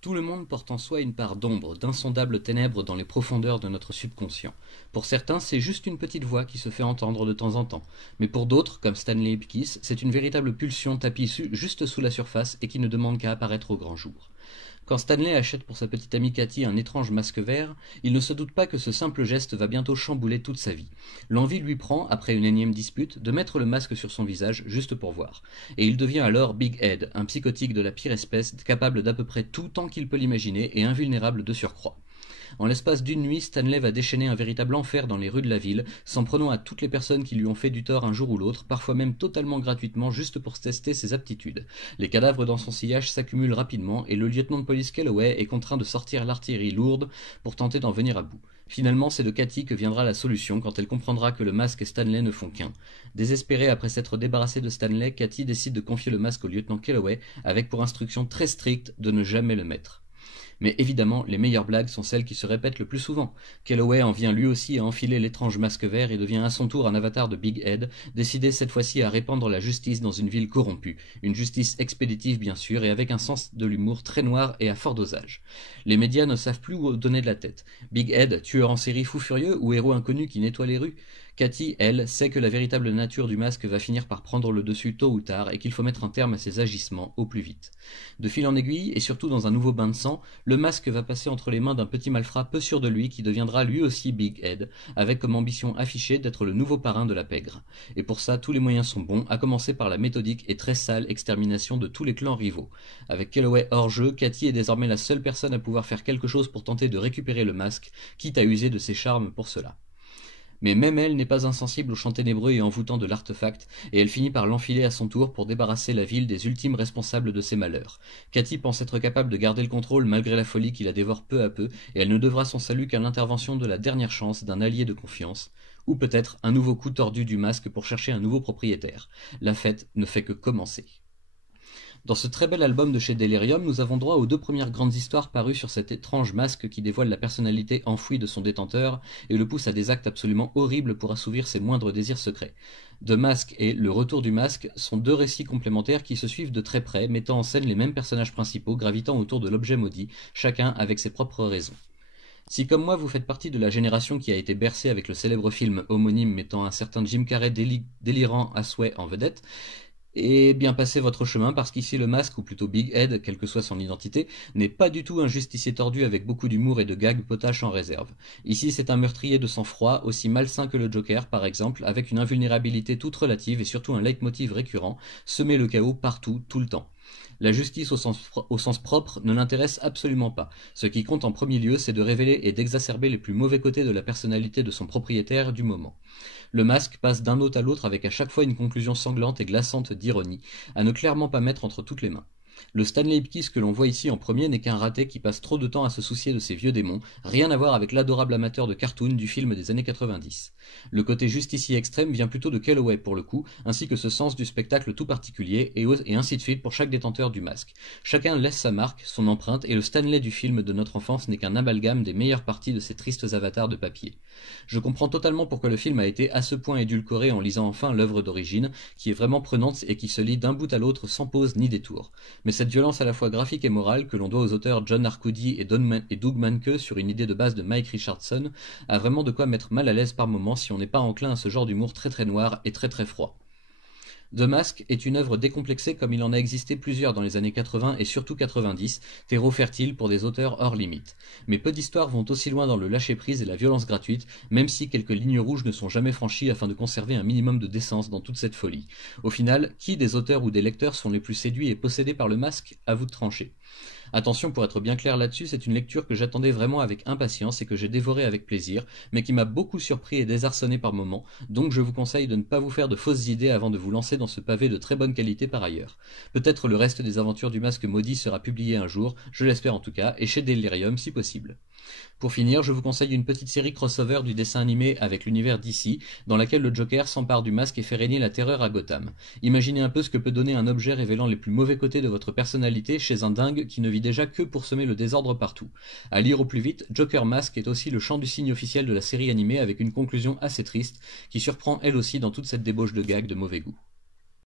Tout le monde porte en soi une part d'ombre, d'insondables ténèbres dans les profondeurs de notre subconscient. Pour certains, c'est juste une petite voix qui se fait entendre de temps en temps. Mais pour d'autres, comme Stanley Ipkiss, c'est une véritable pulsion tapie juste sous la surface et qui ne demande qu'à apparaître au grand jour. Quand Stanley achète pour sa petite amie Cathy un étrange masque vert, il ne se doute pas que ce simple geste va bientôt chambouler toute sa vie. L'envie lui prend, après une énième dispute, de mettre le masque sur son visage juste pour voir. Et il devient alors Big Ed, un psychotique de la pire espèce, capable d'à peu près tout tant qu'il peut l'imaginer et invulnérable de surcroît. En l'espace d'une nuit, Stanley va déchaîner un véritable enfer dans les rues de la ville, s'en prenant à toutes les personnes qui lui ont fait du tort un jour ou l'autre, parfois même totalement gratuitement, juste pour tester ses aptitudes. Les cadavres dans son sillage s'accumulent rapidement et le lieutenant de police Calloway est contraint de sortir l'artillerie lourde pour tenter d'en venir à bout. Finalement, c'est de Cathy que viendra la solution quand elle comprendra que le masque et Stanley ne font qu'un. Désespérée après s'être débarrassée de Stanley, Cathy décide de confier le masque au lieutenant Calloway avec pour instruction très stricte de ne jamais le mettre. Mais évidemment, les meilleures blagues sont celles qui se répètent le plus souvent. Calloway en vient lui aussi à enfiler l'étrange masque vert et devient à son tour un avatar de Big Ed, décidé cette fois-ci à répandre la justice dans une ville corrompue. Une justice expéditive bien sûr, et avec un sens de l'humour très noir et à fort dosage. Les médias ne savent plus où donner de la tête. Big Ed, tueur en série fou furieux ou héros inconnu qui nettoie les rues? Cathy, elle, sait que la véritable nature du masque va finir par prendre le dessus tôt ou tard et qu'il faut mettre un terme à ses agissements au plus vite. De fil en aiguille, et surtout dans un nouveau bain de sang, le masque va passer entre les mains d'un petit malfrat peu sûr de lui qui deviendra lui aussi Big Ed, avec comme ambition affichée d'être le nouveau parrain de la pègre. Et pour ça, tous les moyens sont bons, à commencer par la méthodique et très sale extermination de tous les clans rivaux. Avec Calloway hors jeu, Cathy est désormais la seule personne à pouvoir faire quelque chose pour tenter de récupérer le masque, quitte à user de ses charmes pour cela. Mais même elle n'est pas insensible au chant ténébreux et envoûtant de l'artefact, et elle finit par l'enfiler à son tour pour débarrasser la ville des ultimes responsables de ses malheurs. Cathy pense être capable de garder le contrôle malgré la folie qui la dévore peu à peu, et elle ne devra son salut qu'à l'intervention de la dernière chance d'un allié de confiance, ou peut-être un nouveau coup tordu du masque pour chercher un nouveau propriétaire. La fête ne fait que commencer. Dans ce très bel album de chez Delirium, nous avons droit aux deux premières grandes histoires parues sur cet étrange masque qui dévoile la personnalité enfouie de son détenteur et le pousse à des actes absolument horribles pour assouvir ses moindres désirs secrets. The Mask et Le Retour du Masque sont deux récits complémentaires qui se suivent de très près, mettant en scène les mêmes personnages principaux gravitant autour de l'objet maudit, chacun avec ses propres raisons. Si comme moi vous faites partie de la génération qui a été bercée avec le célèbre film homonyme mettant un certain Jim Carrey délirant à souhait en vedette, et bien passez votre chemin parce qu'ici le masque, ou plutôt Big Ed, quelle que soit son identité, n'est pas du tout un justicier tordu avec beaucoup d'humour et de gags potaches en réserve. Ici c'est un meurtrier de sang-froid, aussi malsain que le Joker par exemple, avec une invulnérabilité toute relative et surtout un leitmotiv récurrent, semer le chaos partout, tout le temps. La justice au sens propre ne l'intéresse absolument pas. Ce qui compte en premier lieu, c'est de révéler et d'exacerber les plus mauvais côtés de la personnalité de son propriétaire du moment. Le masque passe d'un hôte à l'autre avec à chaque fois une conclusion sanglante et glaçante d'ironie, à ne clairement pas mettre entre toutes les mains. Le Stanley Ipkiss que l'on voit ici en premier n'est qu'un raté qui passe trop de temps à se soucier de ses vieux démons, rien à voir avec l'adorable amateur de cartoon du film des années 90. Le côté justicier extrême vient plutôt de Calloway pour le coup, ainsi que ce sens du spectacle tout particulier, et ainsi de suite pour chaque détenteur du masque. Chacun laisse sa marque, son empreinte, et le Stanley du film de notre enfance n'est qu'un amalgame des meilleures parties de ces tristes avatars de papier. Je comprends totalement pourquoi le film a été à ce point édulcoré en lisant enfin l'œuvre d'origine, qui est vraiment prenante et qui se lit d'un bout à l'autre sans pause ni détour. Mais cette violence à la fois graphique et morale que l'on doit aux auteurs John Arcudi et Doug Mahnke sur une idée de base de Mike Richardson a vraiment de quoi mettre mal à l'aise par moments si on n'est pas enclin à ce genre d'humour très très noir et très très froid. The Mask est une œuvre décomplexée comme il en a existé plusieurs dans les années 80 et surtout 90, terreau fertile pour des auteurs hors limite. Mais peu d'histoires vont aussi loin dans le lâcher-prise et la violence gratuite, même si quelques lignes rouges ne sont jamais franchies afin de conserver un minimum de décence dans toute cette folie. Au final, qui des auteurs ou des lecteurs sont les plus séduits et possédés par le masque? À vous de trancher. Attention, pour être bien clair là-dessus, c'est une lecture que j'attendais vraiment avec impatience et que j'ai dévorée avec plaisir, mais qui m'a beaucoup surpris et désarçonné par moments, donc je vous conseille de ne pas vous faire de fausses idées avant de vous lancer dans ce pavé de très bonne qualité par ailleurs. Peut-être le reste des aventures du masque maudit sera publié un jour, je l'espère en tout cas, et chez Delirium si possible. Pour finir, je vous conseille une petite série crossover du dessin animé avec l'univers DC, dans laquelle le Joker s'empare du masque et fait régner la terreur à Gotham. Imaginez un peu ce que peut donner un objet révélant les plus mauvais côtés de votre personnalité chez un dingue qui ne vit déjà que pour semer le désordre partout. À lire au plus vite, Joker Mask est aussi le chant du signe officiel de la série animée avec une conclusion assez triste, qui surprend elle aussi dans toute cette débauche de gags de mauvais goût.